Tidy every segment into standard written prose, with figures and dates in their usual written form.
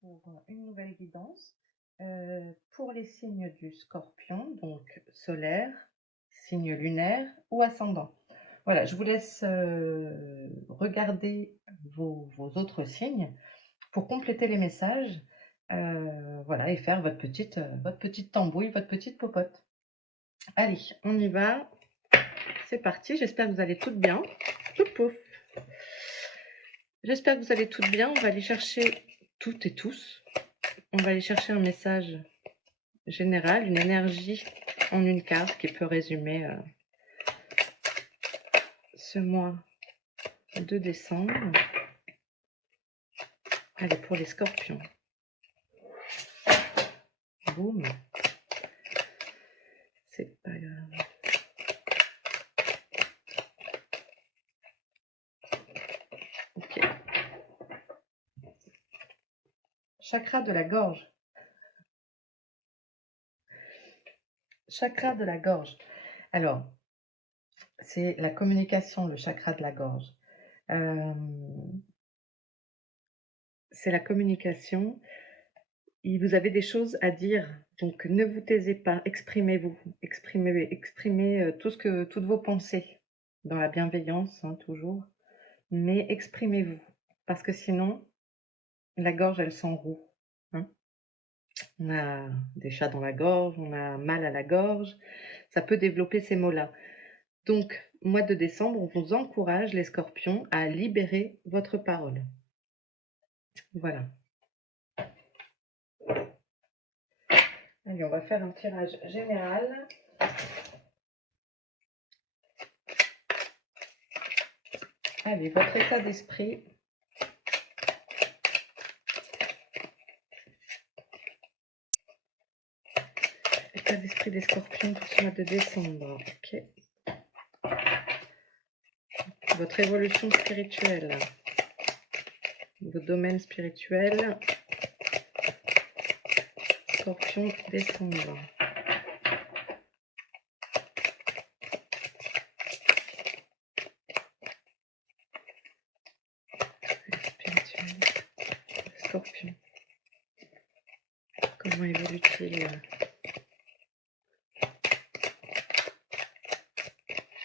pour une nouvelle guidance pour les signes du Scorpion, donc solaire, signe lunaire ou ascendant. Voilà, je vous laisse regarder vos autres signes pour compléter les messages, voilà, et faire votre petite tambouille, votre petite popote. Allez, on y va. C'est parti. J'espère que vous allez toutes bien. Pouf, pouf. J'espère que vous allez toutes bien. On va aller chercher toutes et tous. On va aller chercher un message général, une énergie en une carte qui peut résumer ce mois de décembre. Allez, pour les scorpions. Boum. C'est pas grave. Ok. Chakra de la gorge. Chakra de la gorge. Alors, c'est la communication, le chakra de la gorge. C'est la communication. Et vous avez des choses à dire, donc ne vous taisez pas, exprimez-vous, exprimez toutes vos pensées, dans la bienveillance, hein, toujours, mais exprimez-vous, parce que sinon, la gorge, elle s'enroue. Hein. On a des chats dans la gorge, on a mal à la gorge, ça peut développer ces maux-là. Donc, mois de décembre, on vous encourage, les scorpions, à libérer votre parole. Voilà. Allez, on va faire un tirage général. Allez, votre état d'esprit. État d'esprit des scorpions pour ce mois de décembre. Ok. Votre évolution spirituelle. Vos domaines spirituels. Scorpion, décembre. Spirituel. Scorpion. Comment évolue-t-il?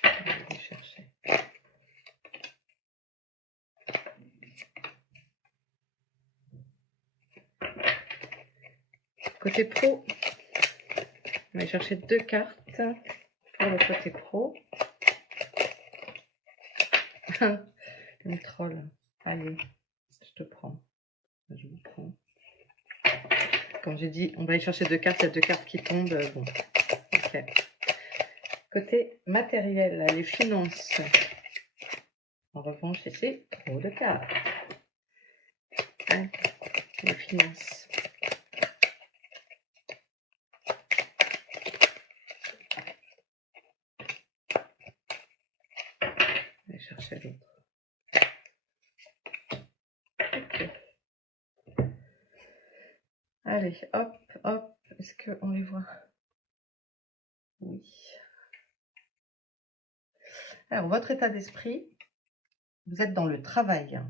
Je vais chercher. Côté pro, on va chercher 2 cartes pour le côté pro. Une troll. Allez, je te prends. Je vous prends. Comme j'ai dit, on va aller chercher 2 cartes. Il y a 2 cartes qui tombent. Bon, ok. Côté matériel, les finances. En revanche, c'est trop de cartes. Allez, les finances. Je vais chercher l'autre. Ok. Allez, hop, hop. Est-ce qu'on les voit? Oui. Alors, votre état d'esprit, vous êtes dans le travail.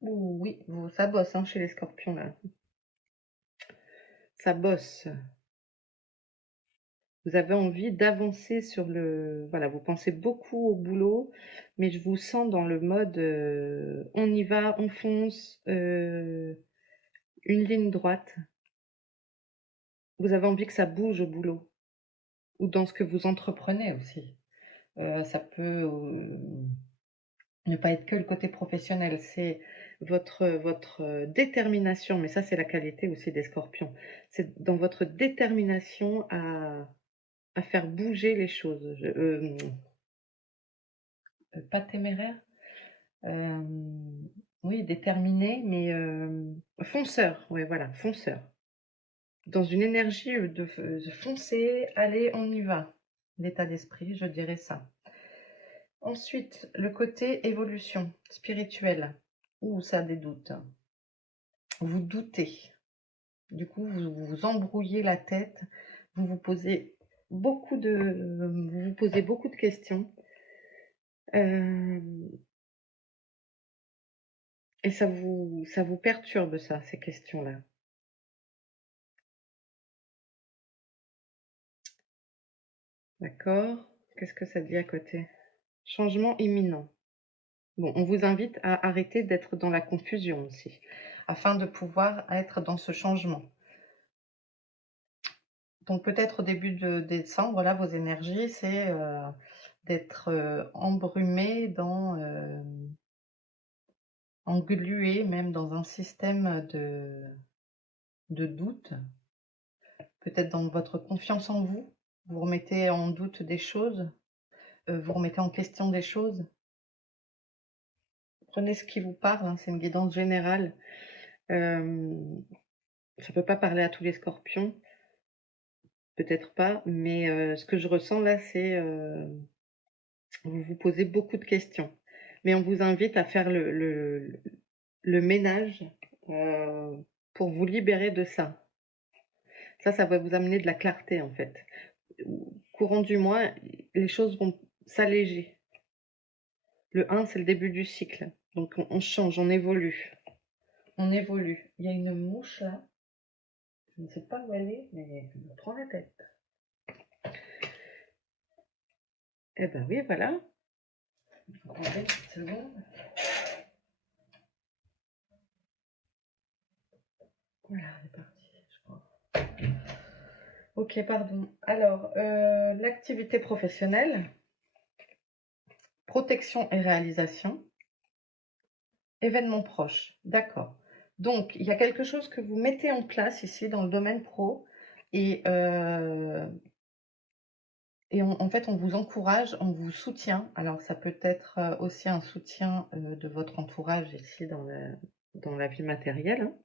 Ouh, oui, ça bosse hein, chez les scorpions, là. Ça bosse. Vous avez envie d'avancer sur le... Voilà, vous pensez beaucoup au boulot, mais je vous sens dans le mode on y va, on fonce, une ligne droite. Vous avez envie que ça bouge au boulot, ou dans ce que vous entreprenez aussi. Ça peut ne pas être que le côté professionnel, c'est votre détermination, mais ça c'est la qualité aussi des scorpions. C'est dans votre détermination à faire bouger les choses. Pas téméraire, oui, déterminé, mais fonceur, ouais, voilà, fonceur. Dans une énergie de foncer, allez, on y va. L'état d'esprit, je dirais ça. Ensuite, le côté évolution spirituelle. Ouh, ça a des doutes. Vous doutez. Du coup, vous vous embrouillez la tête. Vous vous posez beaucoup de questions. Et ça vous perturbe ça, ces questions-là? D'accord. Qu'est-ce que ça dit à côté? Changement imminent. Bon, on vous invite à arrêter d'être dans la confusion aussi, afin de pouvoir être dans ce changement. Donc peut-être au début de décembre, là, vos énergies, c'est d'être embrumé dans, englué même dans un système de doute, peut-être dans votre confiance en vous. Vous remettez en doute des choses, vous remettez en question des choses. Prenez ce qui vous parle, hein, c'est une guidance générale. Ça peut pas parler à tous les scorpions, peut-être pas, mais ce que je ressens là, c'est vous vous posez beaucoup de questions. Mais on vous invite à faire le ménage pour vous libérer de ça. Ça va vous amener de la clarté en fait. Au courant du mois, les choses vont s'alléger. Le 1, c'est le début du cycle. Donc on change, on évolue. On évolue. Il y a une mouche là. Je ne sais pas où elle est, mais elle me prend la tête. Eh ben oui, voilà. Attendez une petite seconde. Voilà, elle est partie, je crois. Ok, pardon. Alors, l'activité professionnelle, protection et réalisation, événements proches. D'accord. Donc, il y a quelque chose que vous mettez en place ici dans le domaine pro et, en fait, on vous encourage, on vous soutient. Alors, ça peut être aussi un soutien de votre entourage ici dans la vie matérielle, hein.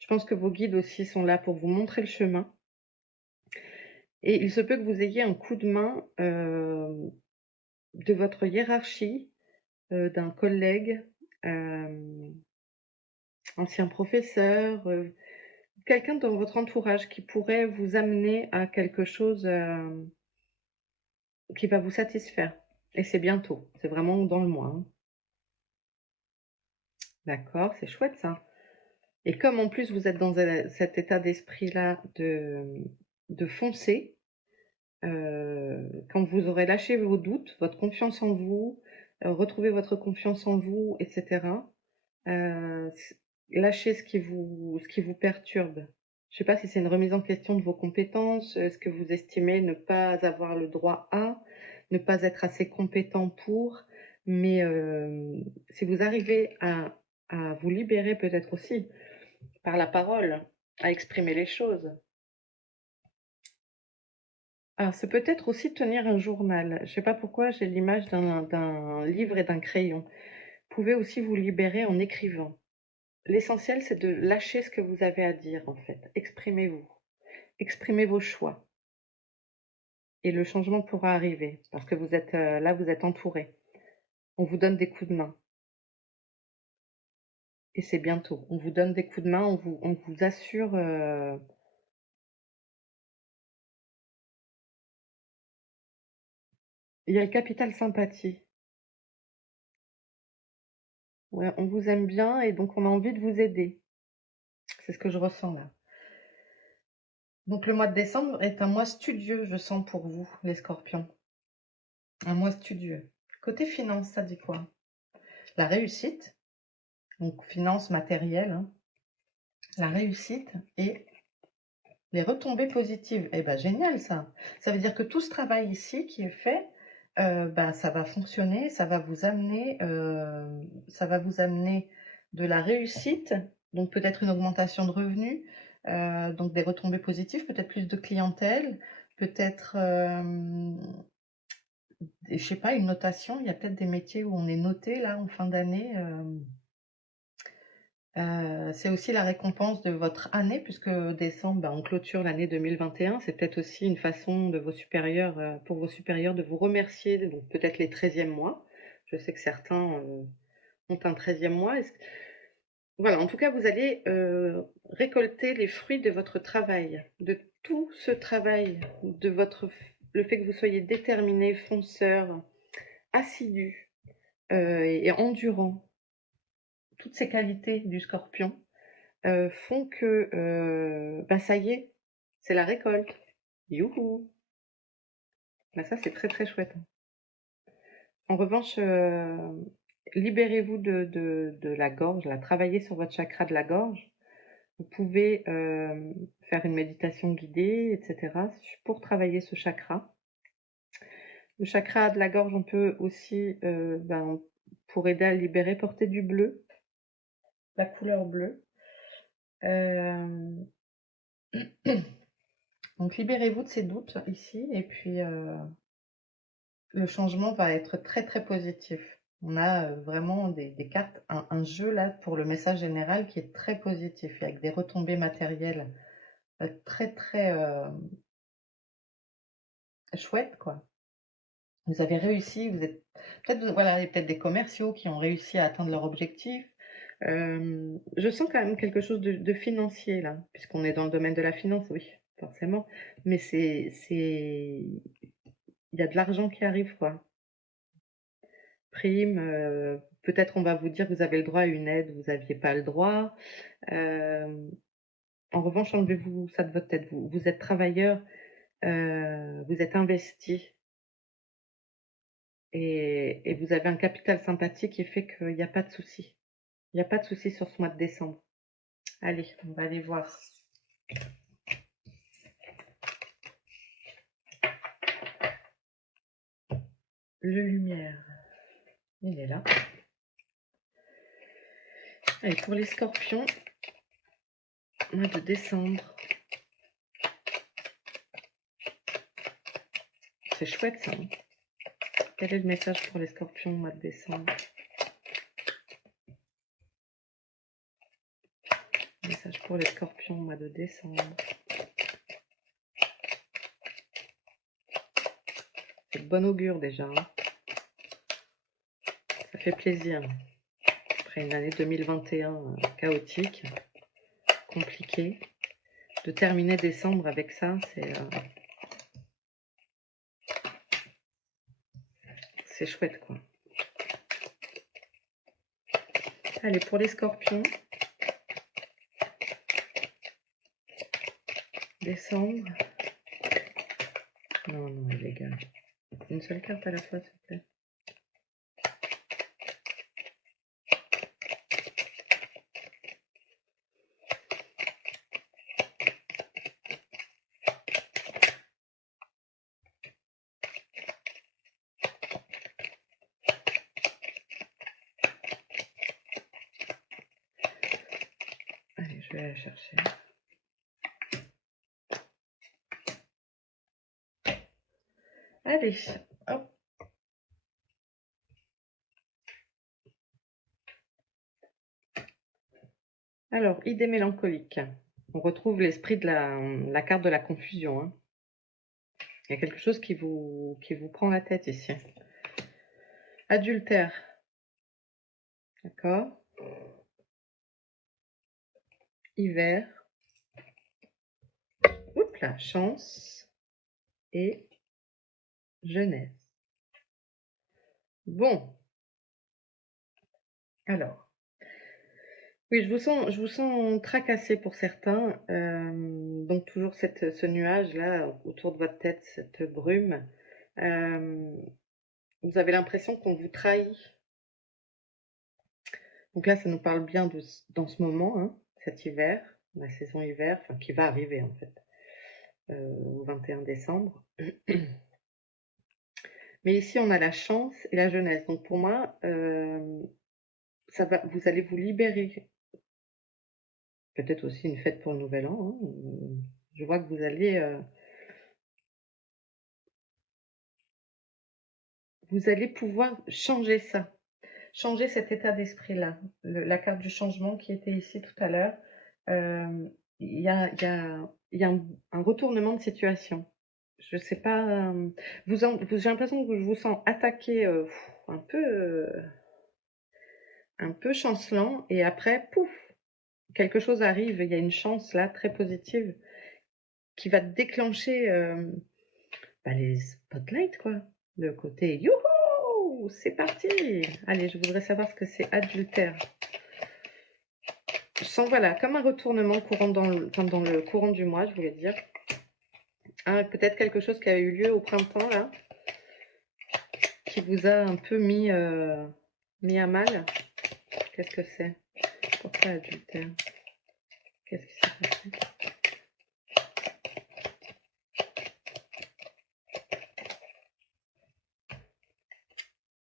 Je pense que vos guides aussi sont là pour vous montrer le chemin. Et il se peut que vous ayez un coup de main de votre hiérarchie, d'un collègue, ancien professeur, quelqu'un dans votre entourage qui pourrait vous amener à quelque chose qui va vous satisfaire. Et c'est bientôt, c'est vraiment dans le mois, hein. D'accord, c'est chouette ça. Et comme en plus vous êtes dans cet état d'esprit-là de foncer, quand vous aurez lâché vos doutes, votre confiance en vous, retrouvé votre confiance en vous, etc., lâchez ce qui vous perturbe. Je sais pas si c'est une remise en question de vos compétences, est-ce que vous estimez ne pas avoir le droit à, ne pas être assez compétent pour, mais si vous arrivez à vous libérer peut-être aussi par la parole, à exprimer les choses. Alors, c'est peut-être aussi tenir un journal. Je sais pas pourquoi j'ai l'image d'un livre et d'un crayon. Vous pouvez aussi vous libérer en écrivant. L'essentiel, c'est de lâcher ce que vous avez à dire, en fait. Exprimez-vous. Exprimez vos choix. Et le changement pourra arriver, parce que vous êtes là, vous êtes entouré. On vous donne des coups de main. Et c'est bientôt. On vous donne des coups de main, on vous assure. Il y a le capital sympathie. Ouais, on vous aime bien et donc on a envie de vous aider. C'est ce que je ressens là. Donc le mois de décembre est un mois studieux, je sens pour vous, les scorpions. Un mois studieux. Côté finance, ça dit quoi? La réussite, donc finance matérielle, hein, la réussite et les retombées positives. Eh ben génial ça. Ça veut dire que tout ce travail ici qui est fait, bah, ça va fonctionner, ça va vous amener de la réussite, donc peut-être une augmentation de revenus, donc des retombées positives, peut-être plus de clientèle, peut-être, je sais pas, une notation. Il y a peut-être des métiers où on est noté là en fin d'année. C'est aussi la récompense de votre année puisque décembre, bah, on clôture l'année 2021. C'est peut-être aussi une façon de vos supérieurs, pour vos supérieurs de vous remercier, donc peut-être les 13e mois. Je sais que certains, ont un 13e mois. Voilà, en tout cas, vous allez, récolter les fruits de votre travail, de tout ce travail, de votre le fait que vous soyez déterminé, fonceur, assidu, et endurant. toutes ces qualités du Scorpion font que, bah, ça y est, c'est la récolte. Youhou! Bah, ça, c'est très, très chouette. En revanche, libérez-vous de la gorge, là, travaillez sur votre chakra de la gorge. Vous pouvez faire une méditation guidée, etc., pour travailler ce chakra. Le chakra de la gorge, on peut aussi, pour aider à le libérer, porter du bleu, la couleur bleue. Donc libérez-vous de ces doutes ici, et puis le changement va être très très positif. On a vraiment des cartes, un jeu là pour le message général qui est très positif, avec des retombées matérielles très très chouettes, quoi. Vous avez réussi, vous êtes peut-être, voilà, il y a peut-être des commerciaux qui ont réussi à atteindre leur objectif. Je sens quand même quelque chose de financier là, puisqu'on est dans le domaine de la finance, oui, forcément. Mais il y a de l'argent qui arrive, quoi. Prime, peut-être on va vous dire que vous avez le droit à une aide, vous n'aviez pas le droit. En revanche, enlevez-vous ça de votre tête. Vous êtes travailleur, vous êtes investi et vous avez un capital sympathique qui fait qu'il n'y a pas de souci. Il n'y a pas de souci sur ce mois de décembre. Allez, on va aller voir. Le lumière, il est là. Allez, pour les scorpions, mois de décembre. C'est chouette ça. Hein. Quel est le message pour les scorpions au mois de décembre? Message pour les scorpions au mois de décembre. C'est de bon augure déjà. Hein. Ça fait plaisir. Après une année 2021 chaotique, compliquée, de terminer décembre avec ça, c'est chouette quoi. Allez, pour les scorpions, décembre. Non, non, les gars. Une seule carte à la fois, s'il vous plaît. Allez, je vais aller chercher. Allez, hop. Alors, idée mélancolique. On retrouve l'esprit de la carte de la confusion. Hein. Il y a quelque chose qui vous prend la tête ici. Adultère. D'accord. Hiver. Oups là, chance. Et jeunesse. Bon. Alors. Oui, je vous sens tracassé pour certains. Donc toujours ce nuage-là autour de votre tête, cette brume. Vous avez l'impression qu'on vous trahit. Donc là, ça nous parle bien dans ce moment, hein, cet hiver, la saison hiver, enfin qui va arriver en fait, au 21 décembre. Mais ici, on a la chance et la jeunesse. Donc pour moi, vous allez vous libérer. Peut-être aussi une fête pour le Nouvel An. Hein. Je vois que vous allez pouvoir changer ça, changer cet état d'esprit-là. La carte du changement qui était ici tout à l'heure, il y a, un retournement de situation. Je sais pas, j'ai l'impression que je vous sens attaqué un peu chancelant, et après, pouf, quelque chose arrive, il y a une chance là très positive qui va déclencher les spotlights, quoi. Le côté youhou, c'est parti. Allez, je voudrais savoir ce que c'est adultère. sens, voilà, comme un retournement courant dans le courant du mois, je voulais dire. Hein, peut-être quelque chose qui a eu lieu au printemps, là, qui vous a un peu mis à mal. Qu'est-ce que c'est? Pourquoi adultère? Qu'est-ce qui s'est passé?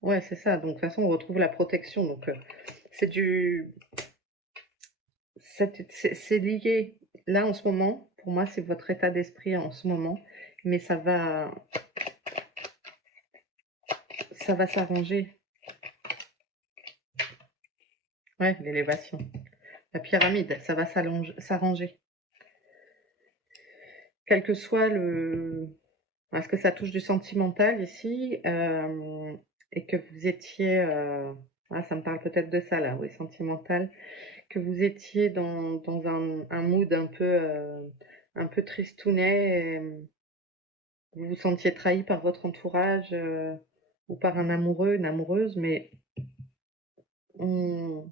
Ouais, c'est ça. Donc, de toute façon, on retrouve la protection. Donc, c'est lié. Là, en ce moment, pour moi, c'est votre état d'esprit en ce moment. Mais ça va s'arranger. Ouais, l'élévation. La pyramide, ça va s'arranger. Quel que soit le... Est-ce que ça touche du sentimental ici et que vous étiez... ça me parle peut-être de ça, là, oui, sentimental. Que vous étiez dans un mood un peu tristounet, et vous vous sentiez trahi par votre entourage ou par un amoureux, une amoureuse, mais on,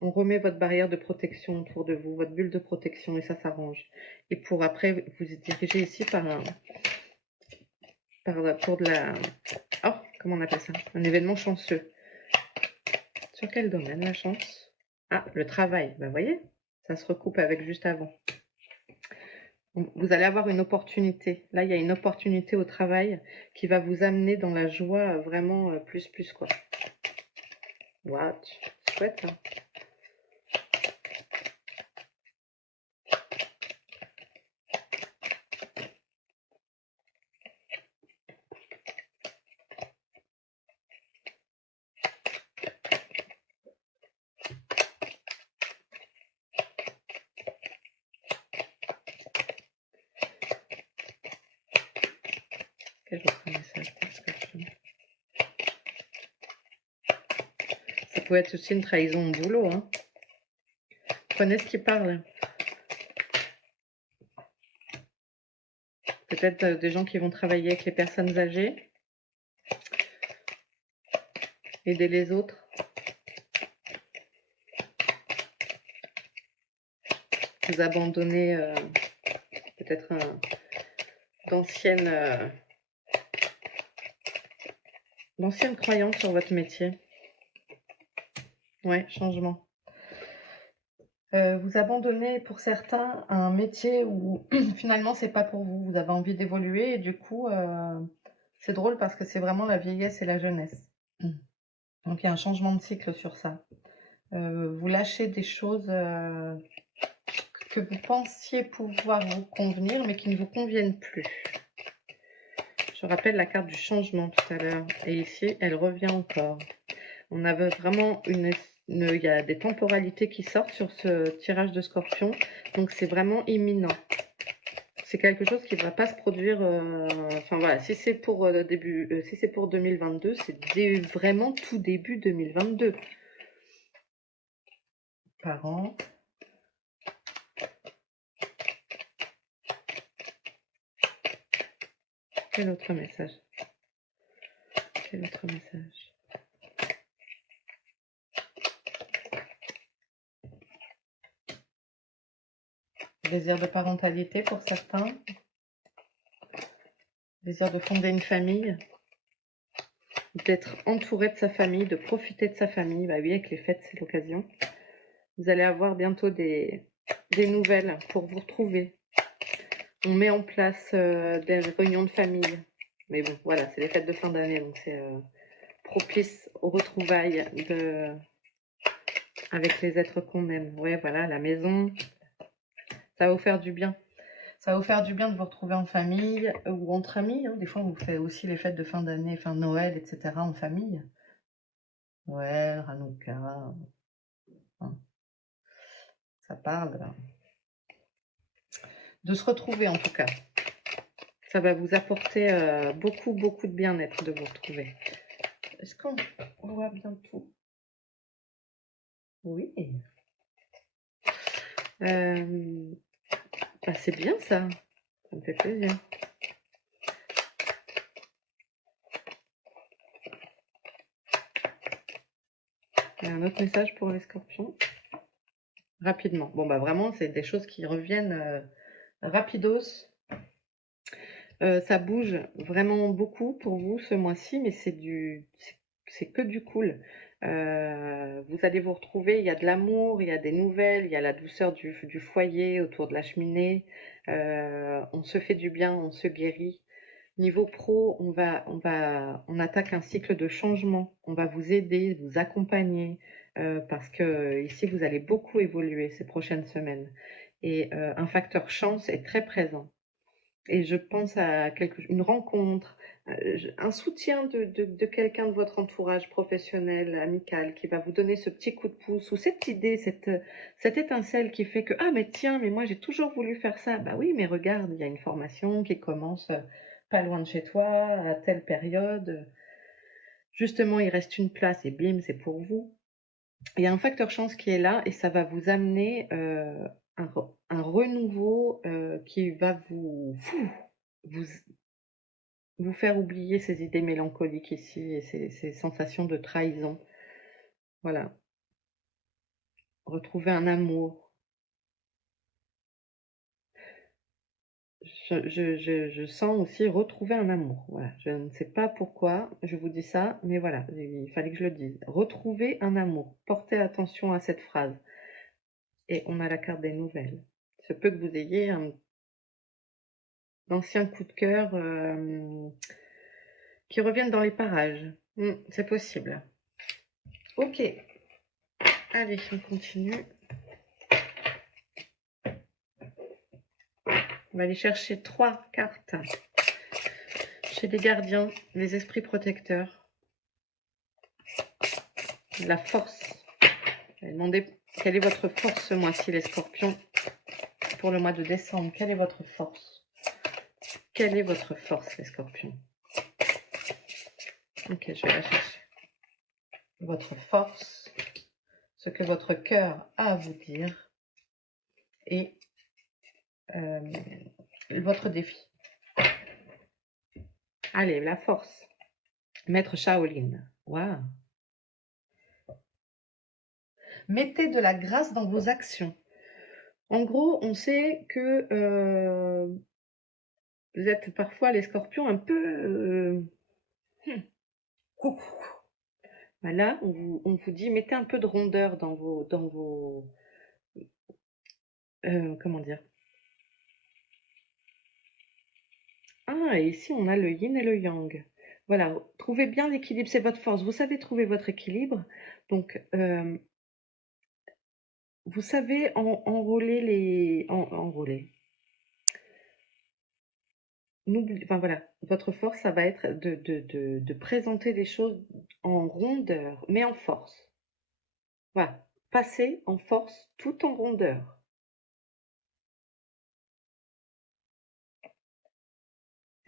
on remet votre barrière de protection autour de vous, votre bulle de protection, et ça s'arrange. Et pour après vous diriger ici pour de la... Oh, comment on appelle ça? Un événement chanceux. Sur quel domaine, la chance? Ah, le travail. Ben, voyez, ça se recoupe avec juste avant. Vous allez avoir une opportunité. Là, il y a une opportunité au travail qui va vous amener dans la joie vraiment plus, quoi. Waouh, chouette, hein. Quel autre message pour Scorpion? Ça peut être aussi une trahison au boulot, hein. Prenez ce qui parle. Peut-être des gens qui vont travailler avec les personnes âgées. Aider les autres. Vous abandonner peut-être d'anciennes croyances sur votre métier. Ouais, changement. Vous abandonnez pour certains un métier où finalement c'est pas pour vous. Vous avez envie d'évoluer et du coup c'est drôle parce que c'est vraiment la vieillesse et la jeunesse. Donc il y a un changement de cycle sur ça. Vous lâchez des choses que vous pensiez pouvoir vous convenir mais qui ne vous conviennent plus. Je rappelle la carte du changement tout à l'heure et ici elle revient encore. On avait vraiment il y a des temporalités qui sortent sur ce tirage de Scorpion, donc c'est vraiment imminent. C'est quelque chose qui ne va pas se produire. Enfin voilà, si c'est pour si c'est pour 2022, c'est vraiment tout début 2022. Parents. Quel autre message? Quel autre message? Désir de parentalité pour certains. Désir de fonder une famille. D'être entouré de sa famille, de profiter de sa famille. Bah oui, avec les fêtes, c'est l'occasion. Vous allez avoir bientôt des nouvelles pour vous retrouver. On met en place des réunions de famille. Mais bon, voilà, c'est les fêtes de fin d'année, donc c'est propice aux retrouvailles avec les êtres qu'on aime. Ouais, voilà, la maison, ça va vous faire du bien. Ça va vous faire du bien de vous retrouver en famille ou entre amis. Hein. Des fois, on vous fait aussi les fêtes de fin d'année, fin de Noël, etc. en famille. Noël, Hanouka. Hein. Ça parle de se retrouver en tout cas. Ça va vous apporter beaucoup de bien-être de vous retrouver. Est-ce qu'on voit bientôt? Oui. Bah, c'est bien ça. Ça me fait plaisir. Il y a un autre message pour les scorpions. rapidement. Bon, bah vraiment, c'est des choses qui reviennent rapidos. Ça bouge vraiment beaucoup pour vous ce mois-ci, mais c'est que du cool. Vous allez vous retrouver, il y a de l'amour, il y a des nouvelles, il y a la douceur du foyer autour de la cheminée. On se fait du bien, on se guérit. Niveau pro, on attaque un cycle de changement. On va vous aider, vous accompagner, parce que ici, vous allez beaucoup évoluer ces prochaines semaines. Et un facteur chance est très présent. Et je pense à une rencontre, un soutien de quelqu'un de votre entourage professionnel, amical, qui va vous donner ce petit coup de pouce ou cette idée, cette étincelle qui fait que ah mais tiens, mais moi j'ai toujours voulu faire ça. Bah oui, mais regarde, il y a une formation qui commence pas loin de chez toi à telle période. Justement, il reste une place et bim, c'est pour vous. Il y a un facteur chance qui est là et ça va vous amener un renouveau qui va vous vous faire oublier ces idées mélancoliques ici et ces sensations de trahison. Voilà. Retrouver un amour. Je sens aussi retrouver un amour. Voilà. Je ne sais pas pourquoi je vous dis ça, mais voilà, il fallait que je le dise. Retrouver un amour. Portez attention à cette phrase. Et on a la carte des nouvelles. Il se peut que vous ayez un ancien coup de cœur qui revienne dans les parages. C'est possible. Ok. Allez, on continue. On va aller chercher 3 cartes chez les gardiens, les esprits protecteurs, la force. Je vais demander quelle est votre force ce mois-ci, les scorpions, pour le mois de décembre. Quelle est votre force? Quelle est votre force, les scorpions? Ok, je vais la chercher. Votre force, ce que votre cœur a à vous dire, et votre défi. Allez, la force. Maître Shaolin. Waouh. Mettez de la grâce dans vos actions. En gros, on sait que vous êtes parfois les scorpions un peu... Bah là, on vous dit, mettez un peu de rondeur dans vos comment dire? Ah, et ici, on a le yin et le yang. Voilà, trouvez bien l'équilibre, c'est votre force. Vous savez trouver votre équilibre. Donc, vous savez enrôler. Enfin voilà, votre force, ça va être de présenter les choses en rondeur, mais en force. Voilà, passer en force tout en rondeur.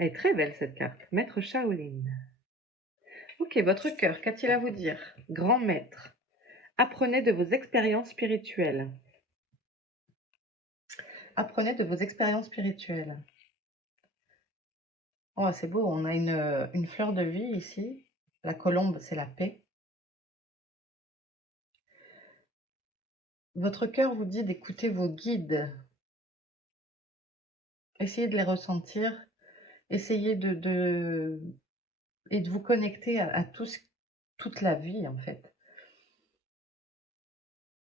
Elle est très belle cette carte. Maître Shaolin. Ok, votre cœur, qu'a-t-il à vous dire? Grand maître. Apprenez de vos expériences spirituelles. Apprenez de vos expériences spirituelles. Oh, c'est beau, on a une fleur de vie ici. La colombe, c'est la paix. Votre cœur vous dit d'écouter vos guides. Essayez de les ressentir. Essayez et de vous connecter à toute la vie, en fait.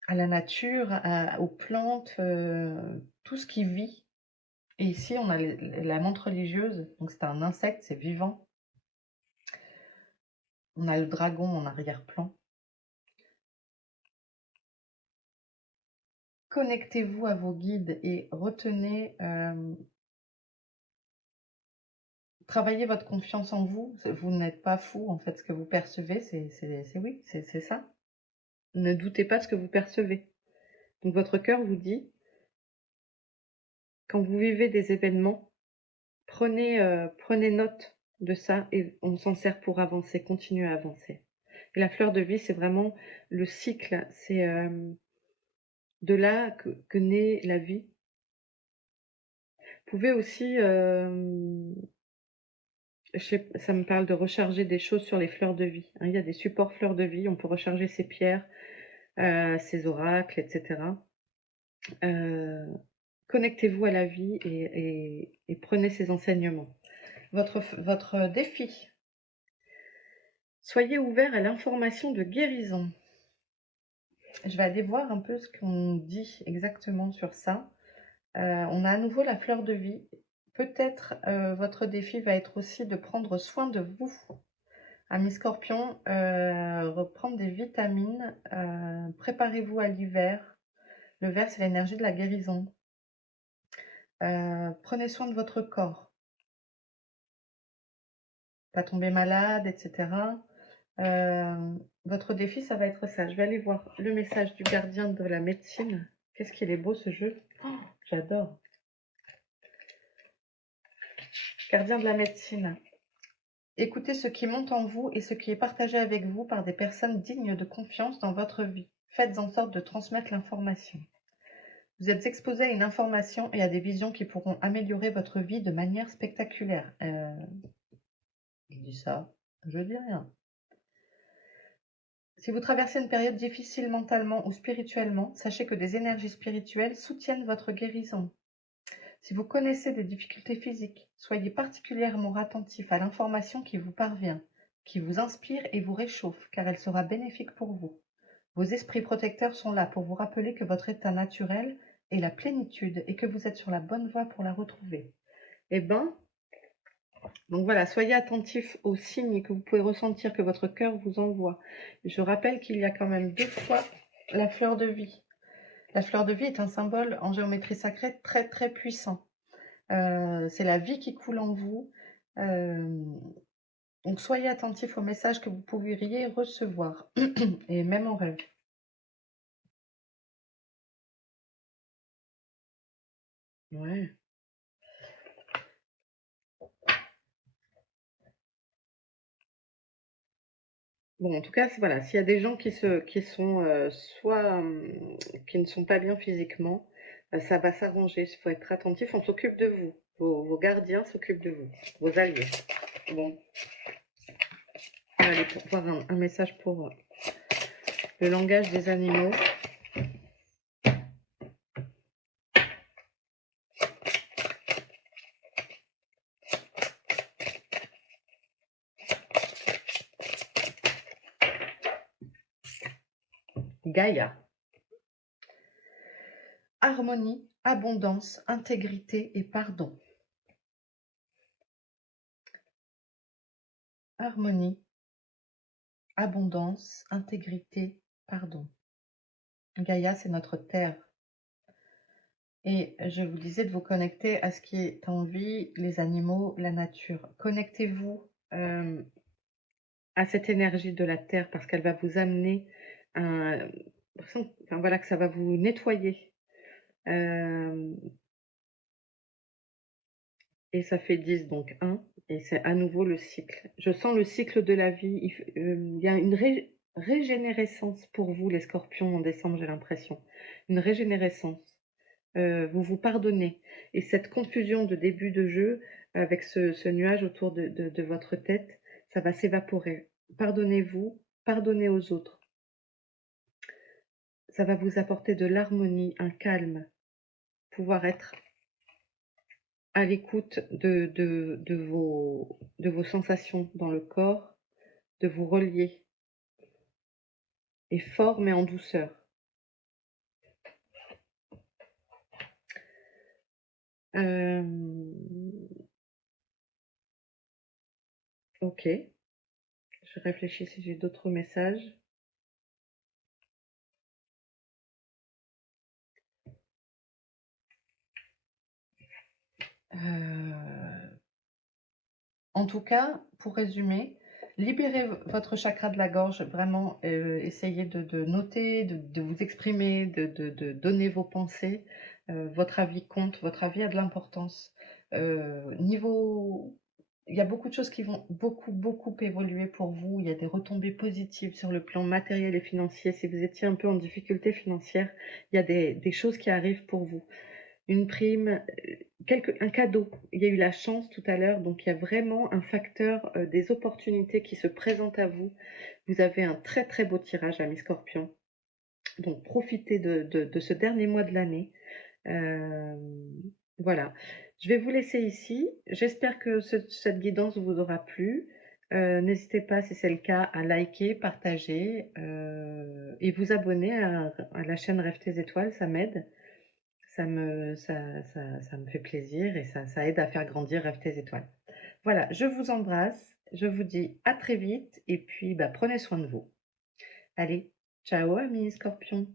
À la nature, aux plantes, tout ce qui vit. Et ici, on a la menthe religieuse. Donc, c'est un insecte, c'est vivant. On a le dragon en arrière-plan. Connectez-vous à vos guides et retenez, travaillez votre confiance en vous. Vous n'êtes pas fou, en fait, ce que vous percevez, oui, c'est ça. Ne doutez pas de ce que vous percevez. Donc votre cœur vous dit, quand vous vivez des événements, prenez note de ça et on s'en sert pour avancer, continuer à avancer. Et la fleur de vie, c'est vraiment le cycle, c'est de là que naît la vie. Vous pouvez aussi, ça me parle de recharger des choses sur les fleurs de vie. Il y a des supports fleurs de vie, on peut recharger ses pierres, ses oracles, etc. Connectez-vous à la vie et prenez ces enseignements. Votre défi. Soyez ouvert à l'information de guérison. Je vais aller voir un peu ce qu'on dit exactement sur ça. On a à nouveau la fleur de vie. Peut-être votre défi va être aussi de prendre soin de vous. Amis Scorpion, reprendre des vitamines. Préparez-vous à l'hiver. Le vert, c'est l'énergie de la guérison. Prenez soin de votre corps. Pas tomber malade, etc. Votre défi, ça va être ça. Je vais aller voir le message du gardien de la médecine. Qu'est-ce qu'il est beau ce jeu. Oh, j'adore. Gardien de la médecine. Écoutez ce qui monte en vous et ce qui est partagé avec vous par des personnes dignes de confiance dans votre vie. Faites en sorte de transmettre l'information. Vous êtes exposé à une information et à des visions qui pourront améliorer votre vie de manière spectaculaire. Je dis ça, je dis rien. Si vous traversez une période difficile mentalement ou spirituellement, sachez que des énergies spirituelles soutiennent votre guérison. Si vous connaissez des difficultés physiques, soyez particulièrement attentif à l'information qui vous parvient, qui vous inspire et vous réchauffe, car elle sera bénéfique pour vous. Vos esprits protecteurs sont là pour vous rappeler que votre état naturel est la plénitude et que vous êtes sur la bonne voie pour la retrouver. Eh ben, donc voilà, soyez attentifs aux signes que vous pouvez ressentir que votre cœur vous envoie. Je rappelle qu'il y a quand même 2 fois la fleur de vie. La fleur de vie est un symbole en géométrie sacrée très très puissant. C'est la vie qui coule en vous. Donc soyez attentifs aux messages que vous pourriez recevoir, et même en rêve. Ouais. Bon, en tout cas, voilà, s'il y a des gens qui sont soit qui ne sont pas bien physiquement, ça va s'arranger. Il faut être attentif. On s'occupe de vous. Vos gardiens s'occupent de vous, vos alliés. Bon, on va aller voir un message pour le langage des animaux. Gaïa. Harmonie, abondance, intégrité et pardon. Harmonie, abondance, intégrité, pardon. Gaïa, c'est notre terre. Et je vous disais de vous connecter à ce qui est en vie, les animaux, la nature. Connectez-vous à cette énergie de la terre parce qu'elle va vous amener enfin, voilà, que ça va vous nettoyer. Et ça fait 10, donc 1. Et c'est à nouveau le cycle. Je sens le cycle de la vie. Il y a une régénérescence pour vous, les scorpions, en décembre, j'ai l'impression. Une régénérescence. Vous vous pardonnez. Et cette confusion de début de jeu, avec ce nuage autour de votre tête, ça va s'évaporer. Pardonnez-vous, pardonnez aux autres. Ça va vous apporter de l'harmonie, un calme, pouvoir être à l'écoute de vos sensations dans le corps, de vous relier, et fort mais en douceur. Ok, je réfléchis si j'ai d'autres messages. En tout cas, pour résumer, libérez votre chakra de la gorge, vraiment essayez de noter, de vous exprimer, de donner vos pensées. Votre avis compte, votre avis a de l'importance. Il y a beaucoup de choses qui vont beaucoup évoluer pour vous. Il y a des retombées positives sur le plan matériel et financier. Si vous étiez un peu en difficulté financière, il y a des choses qui arrivent pour vous. Une prime, un cadeau. Il y a eu la chance tout à l'heure, donc il y a vraiment un facteur des opportunités qui se présentent à vous. Vous avez un très très beau tirage, ami Scorpion. Donc profitez de ce dernier mois de l'année. Voilà. Je vais vous laisser ici. J'espère que cette guidance vous aura plu. N'hésitez pas, si c'est le cas, à liker, partager, et vous abonner à la chaîne Rêve tes étoiles, ça m'aide. Ça me fait plaisir et ça aide à faire grandir Rêve tes étoiles. Voilà, je vous embrasse, je vous dis à très vite et puis, bah, prenez soin de vous. Allez, ciao amis scorpions.